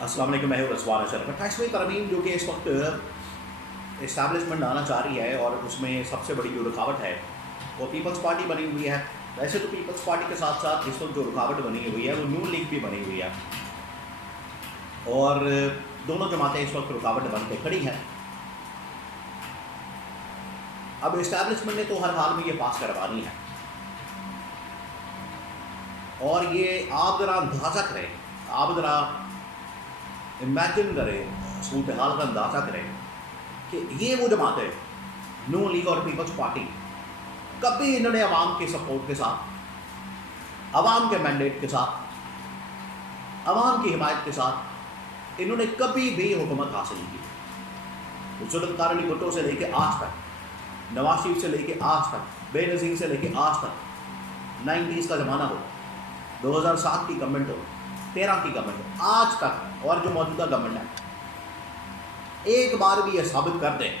अस्सलाम वालेकुम, मैं हूं रज़वान अशरफ। 28वीं तरमीम जो कि इस वक्त इस्टेब्लिशमेंट लाना चाह रही है और उसमें सबसे बड़ी जो रुकावट है वो पीपल्स पार्टी बनी हुई है। वैसे तो पीपल्स पार्टी के साथ साथ इस वक्त जो रुकावट बनी हुई है वो नून लीग भी बनी हुई है और दोनों जमातें इस वक्त रुकावट बन के खड़ी हैं। अब इस्टेब्लिशमेंट ने तो हर हाल में ये पास करवानी है और ये आप ज़रा अंदाज़ा करें, आप ज़रा इमेजिन करें, सूरत हाल का अंदाज़ा करें कि ये वो जमात है नून लीग और पीपल्स पार्टी, कभी इन्होंने अवाम के सपोर्ट के साथ, अवाम के मैंडेट के साथ, अवाम की हिमायत के साथ इन्होंने कभी भी हुकूमत हासिल नहीं की। जुल्फ़िकार भुट्टो से लेके आज तक, नवाज शरीफ से लेके आज तक, बेनज़ीर से लेके आज तक, 90s का ज़माना हो, 2007 की गवर्नमेंट हो, 13 की गवर्नमेंट हो, आज तक और जो मौजूदा गवर्नमेंट है, एक बार भी ये साबित कर दें,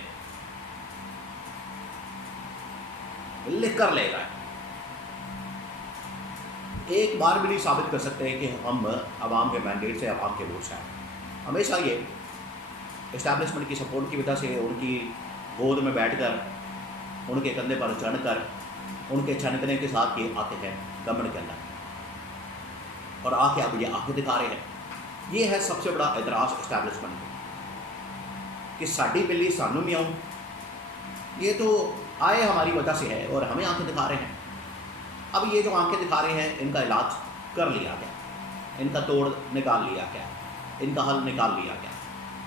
लिख कर लेगा, एक बार भी नहीं साबित कर सकते हैं कि हम अवाम के मैंडेट से, अवाम के वोट से हैं। हमेशा ये इस्टेब्लिशमेंट की सपोर्ट की वजह से उनकी गोद में बैठकर, उनके कंधे पर चढ़कर, उनके छनकने के साथ ये आते हैं गवर्नमेंट के अंदर और आके अब ये आके दिखा रहे हैं। ये है सबसे बड़ा एतराज़ इस्टेब्लिशमेंट कि साड़ी बिल्ली सानू में आऊँ, ये तो आए हमारी वजह से है और हमें आंखें दिखा रहे हैं। अब ये जो आंखें दिखा रहे हैं इनका इलाज कर लिया गया, इनका तोड़ निकाल लिया गया, इनका हल निकाल लिया गया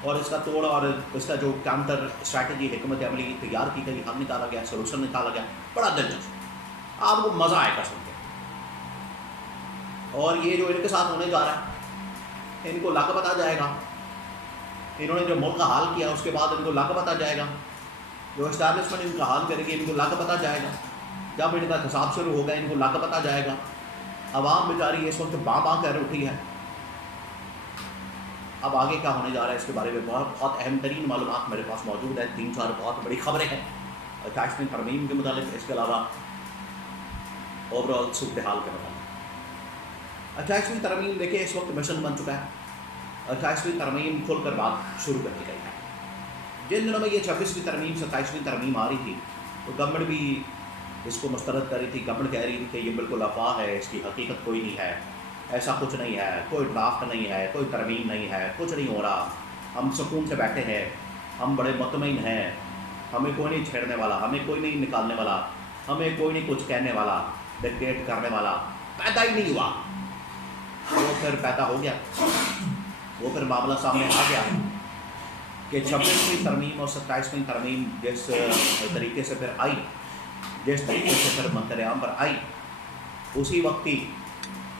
और इसका तोड़ और इसका जो काउंटर स्ट्रैटेजी हिकमत अमली तैयार की गई, हल निकाला गया, सोल्यूशन निकाला गया। बड़ा दिलचस्प, आपको मज़ा आएगा सुन के। और ये जो इनके साथ होने जा रहा है इनको लग पता जाएगा, इन्होंने जो मुल्क का हाल किया उसके बाद इनको लग पता जाएगा, जो इस्टेब्लिशमेंट इनका हाल करेगी इनको लग पता जाएगा, जब इनका हिसाब शुरू होगा इनको लग पता जाएगा। अवाम बेचारी इस वक्त बाँ बाँ कर उठी है। अब आगे क्या होने जा रहा है इसके बारे में बहुत अहम तरीन मालूमात मेरे पास मौजूद है। 3-4 बहुत बड़ी खबरें हैं 28वीं तरमीम के मुतालिक, इसके अलावा ओवरऑल सूरत हाल के मुतालिक। 28वीं तरमीम देखिए इस वक्त मिशन बन चुका है। 28वीं तरमीम खुलकर बात शुरू कर दी गई है। जिन दिनों में ये 26वीं तरमीम 27वीं तरमीम आ रही थी तो गवर्नमेंट भी इसको मुस्तरद कर रही थी। गवर्नमेंट कह रही थी कि ये बिल्कुल अफवाह है, इसकी हकीकत कोई नहीं है, ऐसा कुछ नहीं है, कोई ड्राफ्ट नहीं है, कोई तरमीम नहीं है, कुछ नहीं हो रहा, हम सुकून से बैठे हैं, हम बड़े मुतमईन हैं, हमें कोई नहीं छेड़ने वाला, हमें कोई नहीं निकालने वाला, हमें कोई नहीं कुछ कहने वाला, डिक्टेट करने वाला पैदा ही नहीं हुआ। वो फिर पैदा हो गया, वो फिर मामला सामने आ गया कि 26वीं तरमीम और 27वीं तरमीम जिस तरीके से फिर आई, जिस तरीके से फिर मंतरियाम पर आई, उसी वक्त ही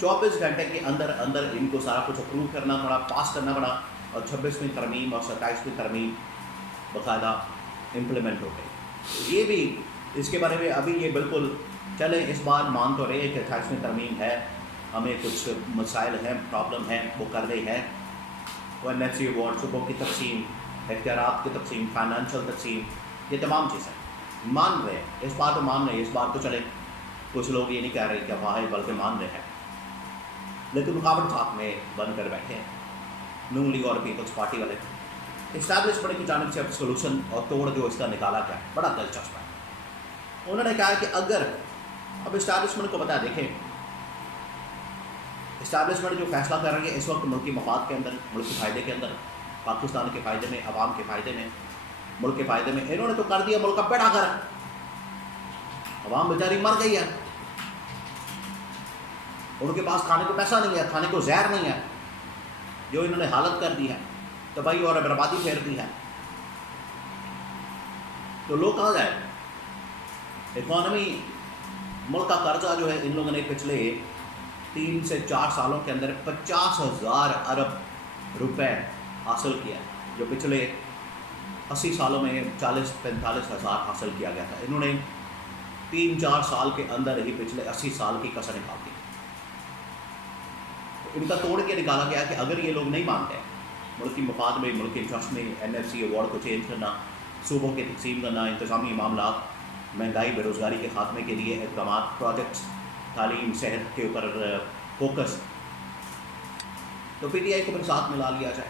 24 घंटे के अंदर अंदर इनको सारा कुछ अप्रूव करना पड़ा, पास करना पड़ा और 26वीं तरमीम और 27वीं तरमीम बाकायदा इम्प्लीमेंट हो गई। ये भी इसके बारे में अभी ये बिल्कुल चले इस बार मान तो रहे कि 28वीं तरमीम है, हमें कुछ मसाइल हैं, प्रॉब्लम है, वो कर रही है। वो NFC अवार्ड, सुबह की तकसीम, इख्तियारात की तकसीम, फाइनेंशियल तकसीम, ये तमाम चीज़ें मान रहे हैं। इस बार तो मान रहे हैं, इस बार तो चले, कुछ लोग ये नहीं कह रहे कि वाह, बल्कि मान रहे हैं, लेकिन रुकावट साथ में बन कर बैठे हैं नून लीग और पीपल्स पार्टी वाले। इस्टेब्लिशमेंट की जानिब से अब सोल्यूशन और तोड़ जो इसका निकाला गया बड़ा दिलचस्प है। उन्होंने कहा कि अगर अब इस्टेब्लिशमेंट को बता देखें, इस्टेब्लिशमेंट जो फैसला कर रही है इस वक्त मुल्क की मफाद के अंदर, मुल्क के फ़ायदे के अंदर, पाकिस्तान के फ़ायदे में, अवाम के फ़ायदे में, मुल्क के फ़ायदे में, इन्होंने तो कर दिया मुल्क का बेड़ा गर्क। अवाम बेचारी मर गई है, उनके पास खाने को पैसा नहीं है, खाने को जहर नहीं है, जो इन्होंने हालत कर दी है, तबाही और बर्बादी फेर दी है। तो लोग कहाँ जाए? इकॉनमी, मुल्क का कर्जा जो है इन लोगों ने पिछले 3 से 4 सालों के अंदर 50,000 अरब रुपए हासिल किया है, जो पिछले 80 सालों में 40-45 हज़ार हासिल किया गया था। इन्होंने 3-4 साल के अंदर ही पिछले 80 साल की कसर निकाल दी। इनका तोड़ के निकाला गया कि अगर ये लोग नहीं मानते मुल्क की मफाद में, मुल्क के इंटरेस्ट में NFC अवार्ड को चेंज करना, सूबों की तकसीम करना, इंतजामी मामला, महंगाई, बेरोज़गारी के खात्मे के लिए इक़दामात, प्रोजेक्ट्स, तालीम, सेहत के ऊपर फोकस, تو پی ٹی آئی کو پھر ساتھ ملا لیا جائے،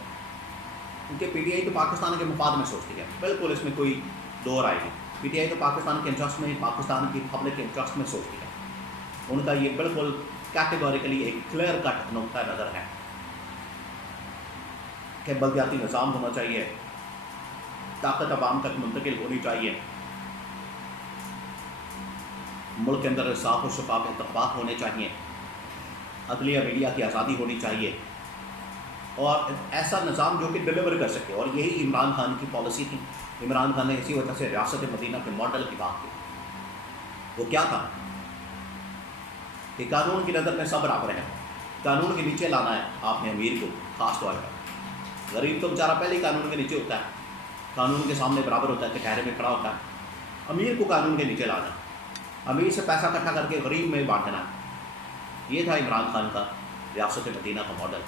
کیونکہ پی ٹی آئی تو پاکستان کے مفاد میں سوچتی ہے، بالکل اس میں کوئی دو رائے نہیں. پی ٹی آئی تو پاکستان کے انٹرسٹ میں، پاکستان کی پبلک کے انٹرسٹ میں سوچتی ہے. ان کا یہ بالکل کیٹیگوریکلی ایک کلیئر کٹ نقطہ نظر ہے کہ بلدیاتی نظام ہونا چاہیے، طاقت عوام تک منتقل ہونی چاہیے، ملک کے اندر صاف و شفاف انتخابات ہونے چاہیے، عدلیہ میڈیا کی آزادی ہونی چاہیے، اور ایسا نظام جو کہ ڈلیور کر سکے. اور یہی عمران خان کی پالیسی تھی. عمران خان نے اسی وجہ سے ریاست مدینہ کے ماڈل کی بات کی. وہ کیا تھا کہ قانون کی نظر میں سب برابر ہیں، قانون کے نیچے لانا ہے آپ نے امیر کو خاص طور پر. غریب تو بیچارہ پہلے ہی قانون کے نیچے ہوتا ہے، قانون کے سامنے برابر ہوتا ہے، کٹہرے میں کھڑا ہوتا ہے. امیر کو قانون کے نیچے لانا، امیر سے پیسہ اکٹھا کر کے غریب میں بانٹنا. یہ تھا عمران خان کا ریاست مدینہ کا ماڈل.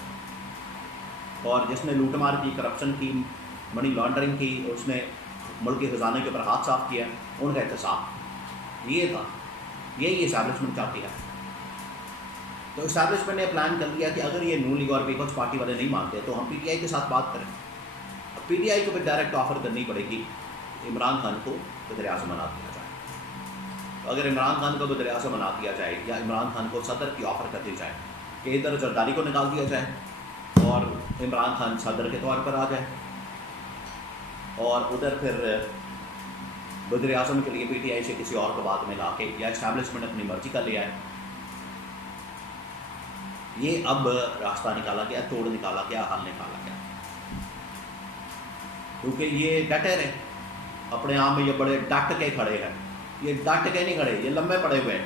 اور جس نے لوٹ مار کی، کرپشن کی، منی لانڈرنگ کی، اس نے ملک کے خزانے کے اوپر ہاتھ صاف کیا، ان کا احتساب یہ تھا. یہی اسٹیبلشمنٹ چاہتی ہے. تو اسٹیبلشمنٹ نے پلان کر لیا کہ اگر یہ نون لیگ اور پیپلز پارٹی والے نہیں مانتے تو ہم پی ٹی آئی کے ساتھ بات کریں. اب پی ٹی آئی کو پھر ڈائریکٹ آفر کرنی پڑے گی عمران خان کو وزیر اعظم بنا دیا جائے. تو اگر عمران خان کو وزیر اعظم بنا دیا جائے یا عمران خان کو صدر کی آفر کر دی جائے کہ ادھر زرداری کو نکال دیا جائے اور عمران خان صدر کے طور پر آ جائے، اور ادھر پھر وزیر اعظم کے لیے پی ٹی آئی سے کسی اور کو بعد میں لا کے یا اسٹیبلشمنٹ اپنی مرضی کا لے آئے. یہ اب راستہ نکالا گیا، توڑ نکالا گیا، حل نکالا گیا. کیونکہ یہ ڈٹے رہے اپنے آپ میں، یہ بڑے ڈٹ کے کھڑے ہیں. یہ ڈٹ کے نہیں کھڑے، یہ لمبے پڑے ہوئے ہیں،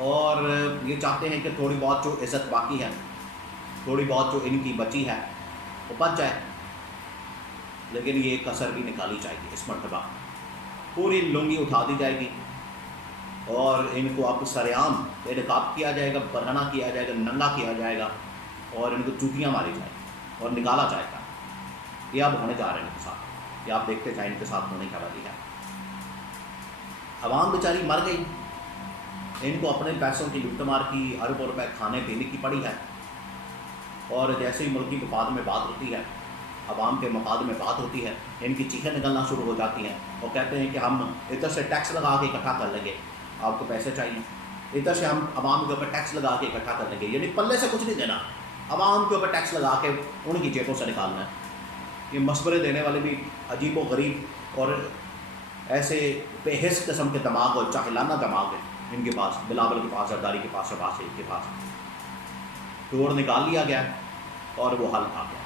اور یہ چاہتے ہیں کہ تھوڑی بہت جو عزت باقی ہے، تھوڑی بہت جو ان کی بچی ہے وہ بچ جائے. لیکن یہ کسر بھی نکالی جائے گی اس مرتبہ. پوری لنگی اٹھا دی جائے گی اور ان کو اب سر عام نقاب کیا جائے گا، برہنہ کیا جائے گا، ننگا کیا جائے گا، اور ان کو چوٹیاں ماری جائیں گی اور نکالا جائے گا. یہ اب ہونے جا رہے ہیں ان کے ساتھ، یہ آپ دیکھتے جائیں ان کے ساتھ ہونے کا والی ہے. عوام بیچاری مر گئی، ان کو اپنے پیسوں کی لوٹ مار کی، اربوں روپے کھانے پینے کی پڑی ہے. اور جیسے ہی ملکی مفاد میں بات ہوتی ہے، عوام کے مفاد میں بات ہوتی ہے، ان کی چیخیں نکلنا شروع ہو جاتی ہیں اور کہتے ہیں کہ ہم ادھر سے ٹیکس لگا کے اکٹھا کر لیں گے، آپ کو پیسے چاہیے، ادھر سے ہم عوام کے اوپر ٹیکس لگا کے اکٹھا کر لیں گے. یعنی پلے سے کچھ نہیں دینا، عوام کے اوپر ٹیکس لگا کے ان کی جیبوں سے نکالنا ہے. یہ مشورے دینے والے بھی عجیب و غریب اور ایسے بے حس قسم کے دماغ اور چاہلانہ دماغ ہے ان کے پاس. بلاول کے پاس، زرداری کے پاس، شہباز شریف کے پاس. توڑ نکال لیا گیا اور وہ حل آ گیا.